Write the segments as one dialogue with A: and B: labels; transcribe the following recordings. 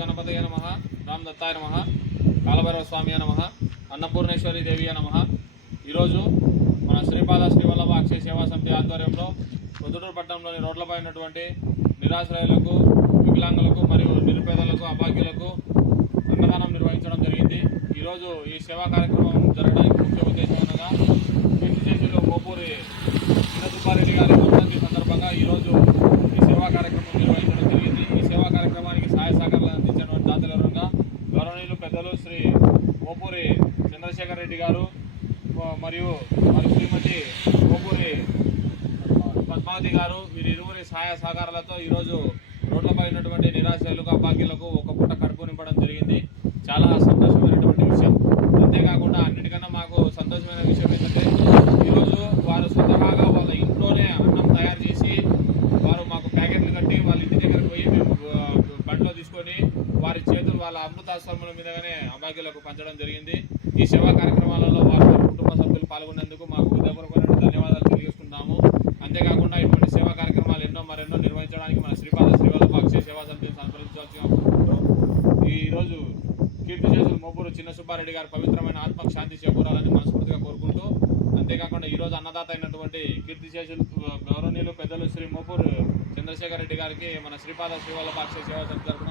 A: గణపతయ నమ రామ్ దత్తాయ నమ కాలభైరవ స్వామి నమ అన్నపూర్ణేశ్వరి దేవి నమ. ఈరోజు మన శ్రీపాద శ్రీవల్లభ అక్షయ సేవా సమితి ఆధ్వర్యంలో పొద్దుటూరు పట్టణంలోని రోడ్లపై ఉన్నటువంటి నిరాశ్రయులకు వికలాంగులకు మరియు నిరుపేదలకు అభాగ్యులకు అన్నదానం నిర్వహించడం జరిగింది. ఈరోజు ఈ సేవా కార్యక్రమం జరగడానికి ముఖ్య ఉద్దేశం అనగా కీర్తిశేషులు మోపూరి చిన్న సుబ్బారెడ్డి గారి వర్ధంతి సందర్భంగా ఈరోజు ఈ సేవా కార్యక్రమం నిర్వహించడం జరిగింది ఈ సేవా కార్యక్రమానికి సహాయ సహకారాలు అందించినటువంటి దాతలవరంగా గౌరవనీయులు పెద్దలు శ్రీ మోపూరి చంద్రశేఖర్ రెడ్డి గారు మరియు మరి శ్రీమతి మోపూరి పద్మావతి గారు వీరి ఇరువురి సహాయ సహకారాలతో ఈరోజు రోడ్లపై ఉన్నటువంటి నిరాశలకు అభాగ్యులకు ఒక పూట కడుపు నింపడం జరిగింది. మీదగానే అభాగ్యులకు పంచడం జరిగింది. ఈ సేవా కార్యక్రమాలలో వారి కుటుంబ సభ్యులు పాల్గొనేందుకు మాకు హృదయపూర్వకమైన ధన్యవాదాలు తెలియజేసుకుంటాము అంతేకాకుండా ఇటువంటి సేవా కార్యక్రమాలు ఎన్నో మరెన్నో నిర్వహించడానికి మన శ్రీపాద శ్రీవల్లభ అక్షయ సేవా సమితిని సంప్రదించాల్సి ఈరోజు కీర్తి చేసిన మోపూరు చిన్న సుబ్బారెడ్డి గారి పవిత్రమైన ఆత్మకు శాంతి చేకూరాలని మనస్ఫూర్తిగా కోరుకుంటూ అంతేకాకుండా ఈరోజు అన్నదాత అయినటువంటి కీర్తి చేసులు గౌరవనీయులు పెద్దలు శ్రీ మోపూరు చంద్రశేఖర్ రెడ్డి గారికి మన శ్రీపాద శ్రీవాళ్ళ పాక్ష సేవా సమితి తరఫున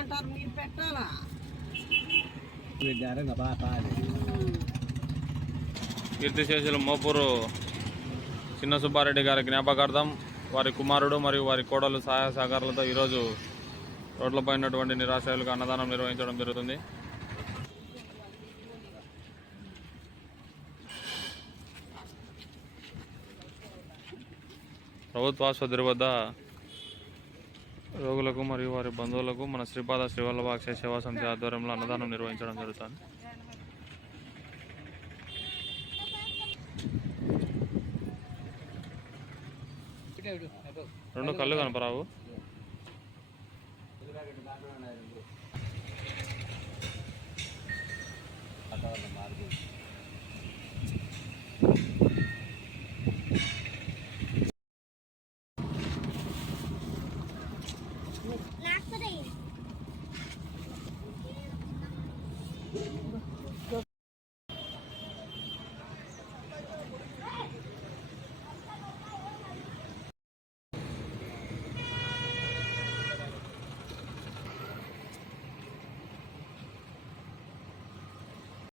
B: అంటారు మీరు పెట్టాలా?
A: కీర్తిశేషులు మోపూరు చిన్న సుబ్బారెడ్డి గారి జ్ఞాపకార్థం వారి కుమారుడు మరియు వారి కోడలు సహాయ సహకారాలతో ఈరోజు రోడ్లపై ఉన్నటువంటి నిరాశ్రయులకు అన్నదానం నిర్వహించడం జరుగుతుంది. ప్రభుత్వ ఆసుపత్రి వద్ద రోగులకు మరియు వారి బంధువులకు మన శ్రీపాద శ్రీవల్లభ అక్షయ సేవా సమితి ఆధ్వర్యంలో అన్నదానం నిర్వహించడం జరుగుతుంది. రెండు కళ్ళు కనపరావు.
C: వాతావరణం